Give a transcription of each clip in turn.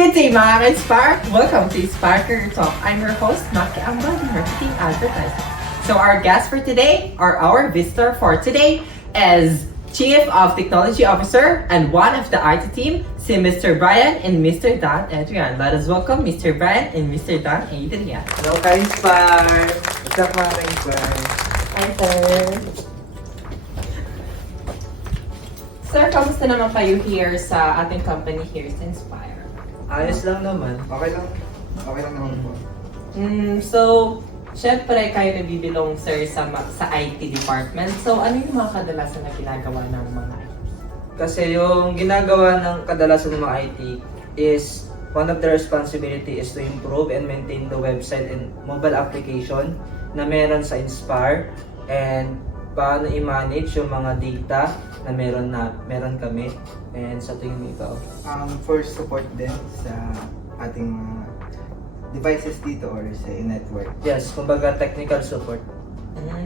Good day mga ka-Spark! Welcome to Sparker Talk. I'm your host, Maki Ambal, Marketing Advertising. So our guest for today, or our visitor for today, is Chief of Technology Officer and one of the IT team, si Mr. Brian and Mr. Dan Adrian. Let us welcome Mr. Brian and Mr. Dan Adrian. Hello, ka-Inspire! What's up, mga ka-Inspire? Hi, sir. Sir, kamusta naman kayo here sa ating company here sa Inspire? Ayos lang naman. Okay lang. Okay lang naman po. So, syempre kayo nabibilong sir sa IT department. So, ano yung mga kadalasan na ginagawa ng mga IT? Kasi yung ginagawa ng kadalasan ng mga IT is one of the responsibility is to improve and maintain the website and mobile application na meron sa Inspire and paano i-manage yung mga data na meron kami. And sa tingin mo ikaw? For support din sa ating mga devices dito or sa network. Yes, kumbaga technical support.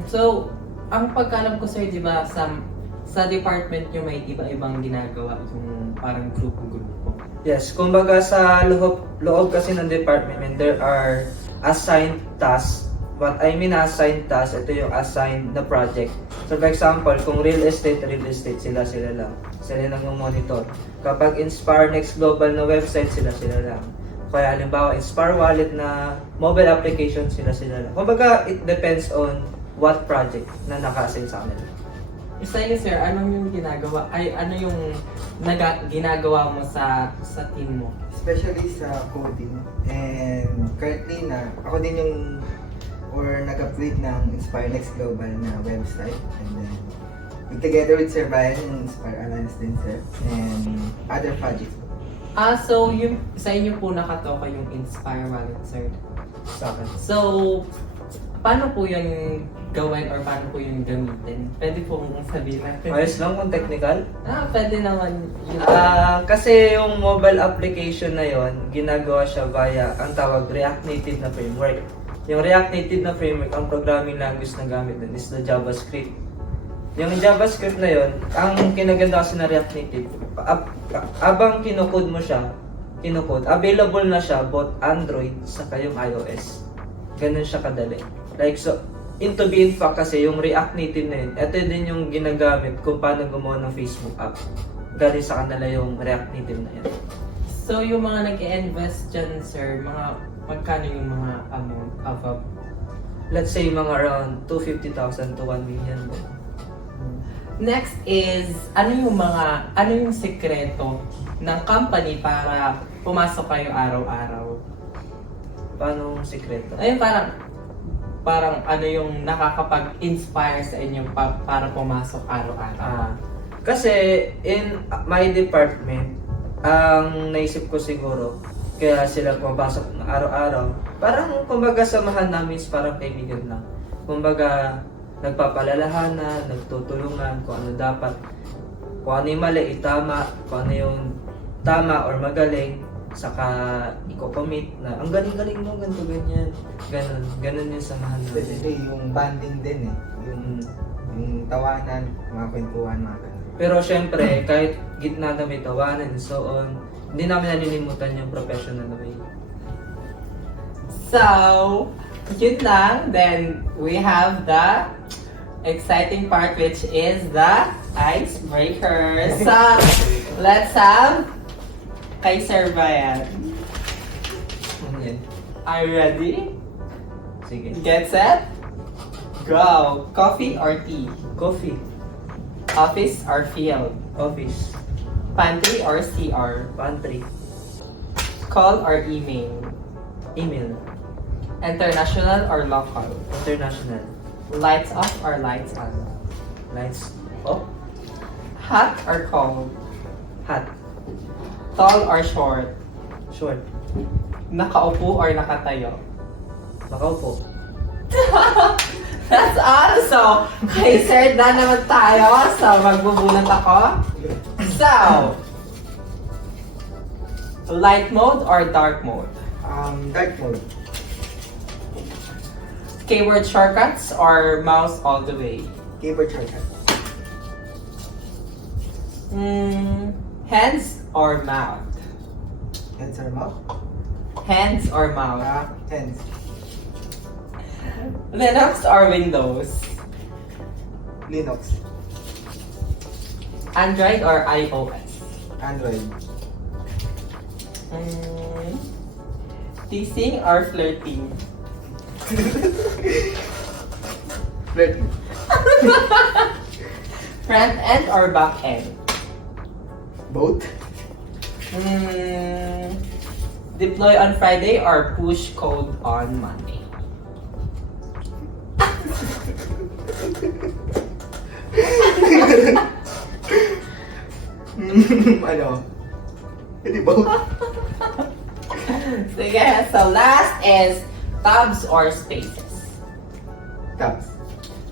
So, ang pagkalam ko sir, di ba, sa department nyo may iba-ibang ginagawa yung parang grupo-grupo. Yes, kumbaga sa loob kasi ng department, there are assigned tasks. What I mean assigned tasks, ito yung assigned na project. So for example, kung real estate sila lang. Sila lang yung monitor. Kapag Inspire Next Global na website, sila lang. Kaya halimbawa, Inspire Wallet na mobile application, sila lang. Kumbaga, it depends on what project na naka-assign sa kanila. Isa yun sir, anong yung ginagawa? Ano yung ginagawa mo sa team mo? Especially sa coding. And currently ako din yung nag-upgrade ng Inspire Next Global na website. And then, together with Sir Brian, yung Inspire Alliance din sir. And other projects. So yung sa inyo po nakatoka yung Inspire Wallet sir. Sa akin. So, paano po yun gawin or paano po yun gamitin? Pwede po mong sabihin natin. Ayos lang kung technical. Pwede naman yun. Kasi yung mobile application na yon, ginagawa siya via ang tawag React Native na framework. Yung React Native na framework, ang programming language na gamit dun is the JavaScript. Yung JavaScript na yon, ang kinaganda kasi na React Native, abang kinocode mo siya, available na siya both Android saka yung iOS. Ganun siya kadali. Like so, into being fact kasi yung React Native na yun, ito din yung ginagamit kung paano gumawa ng Facebook app. Galing sa kanila yung React Native na yan. So yung mga nag-invest dyan sir, magkano yung mga amount of Let's say mga around 250,000 to 1 million. Next is, ano yung sekreto ng company para pumasok kayo araw-araw? Paano ang sikreto? Ayun, parang ano yung nakakapag-inspire sa inyo para pumasok araw-araw? Kasi in my department, ang naisip ko siguro, kaya sila pumapasok ng araw-araw, parang kumbaga samahan namin is parang kaibigan lang. Kumbaga, nagpapalalahanan, nagtutulungan kung ano dapat, kung ano yung mali, itama, kung ano yung tama or magaling, saka i-commit na ang galing-galing mo, ganito, ganyan. Ganun yung samahan namin. Especially yung banding din yung tawanan, mga kwentuhan, mga ganun. Pero syempre, kahit gitna na may tawanan and so on, hindi namin nalilimutan yung professional way. So, yun lang. Then, we have the exciting part which is the icebreaker. So, let's have kay Sir Brian. Yan. Are you ready? Sige. Get set? Go! Coffee or tea? Coffee. Office or field? Office. Pantry or CR? Pantry. Call or email? Email. International or local? International. Lights off or lights on? Lights off. Hot or cold? Hot. Tall or short? Short. Nakaupo or nakatayo? Nakaupo. That's all! So, kay Sir Dan naman tayo. So, magbubunot ako. So, light mode or dark mode? Dark mode. Keyboard shortcuts or mouse all the way? Keyboard shortcut. Hands or mouth? Heads or mouth? Hands or mouth? Hands. Linux or Windows? Linux. Android or iOS? Android. Teasing or flirting? Flirt. Front end or back end? Both. Deploy on Friday or push code on Monday? Ano? Hindi both. Sige, so last is tabs or spaces. Tabs.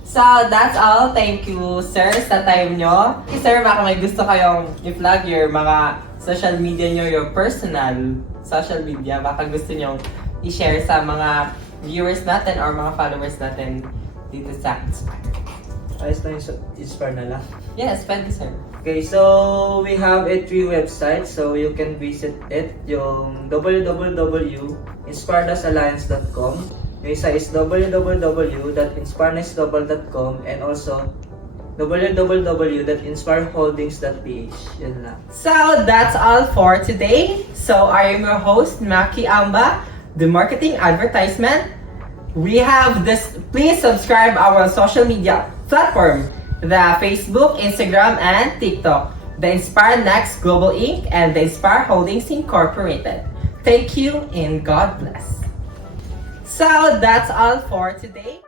So, that's all. Thank you, sir, sa time nyo. Sir, baka may gusto kayong i-plug your mga social media nyo, your personal social media. Baka gusto nyo i-share sa mga viewers natin or mga followers natin dito sa Inspire. Ayos na yung Inspire na lang. Yes, pwede, sir. Okay, so we have a 3 websites, so you can visit it. Yung www.inspiredasalliance.com, yung isa is www.inspirenextglobal.com, and also www.inspireholdings.ph. Yan lang. So, that's all for today. So, I am your host, Maki Amba, the marketing advertisement. We have this, please subscribe our social media platform, the Facebook, Instagram, and TikTok, the Inspire Next Global Inc. and the Inspire Holdings Incorporated. Thank you and God bless. So, that's all for today.